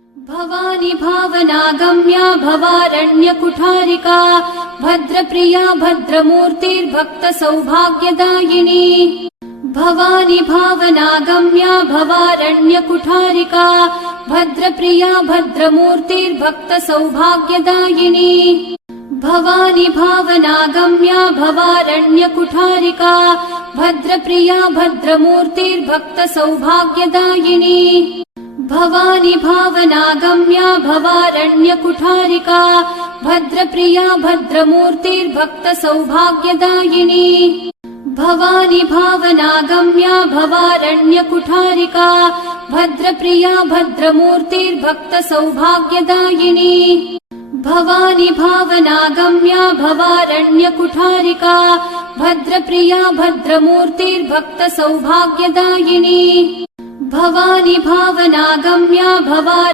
भवानी भावनागम्या भवारण्यकुठारिका भद्रप्रिया भद्रमूर्तिर्भक्तसौभाग्यदायिनी। भवानी भावनागम्या भवारण्यकुठारिका भद्रप्रिया भद्रमूर्तिर्भक्तसौभाग्यदायिनी। भवानी भावनागम्या भवारण्यकुठारिका भद्रप्रिया भद्रमूर्तिर्भक्तसौभाग्यदायिनी। भवानी भावनागम्या भवारण्यकुठारिका भद्रप्रिया भद्रमूर्तिर्भक्तसौभाग्यदायिनी। भवानी भावनागम्या भवारण्यकुठारिका भद्रप्रिया भद्रमूर्तिर्भक्तसौभाग्यदायिनी। भवानी भावनागम्या भवारण्यकुठारिका भद्रप्रिया भद्रमूर्तिर्भक्तसौभाग्यदायिनी। भवानी भावनागम्या भवा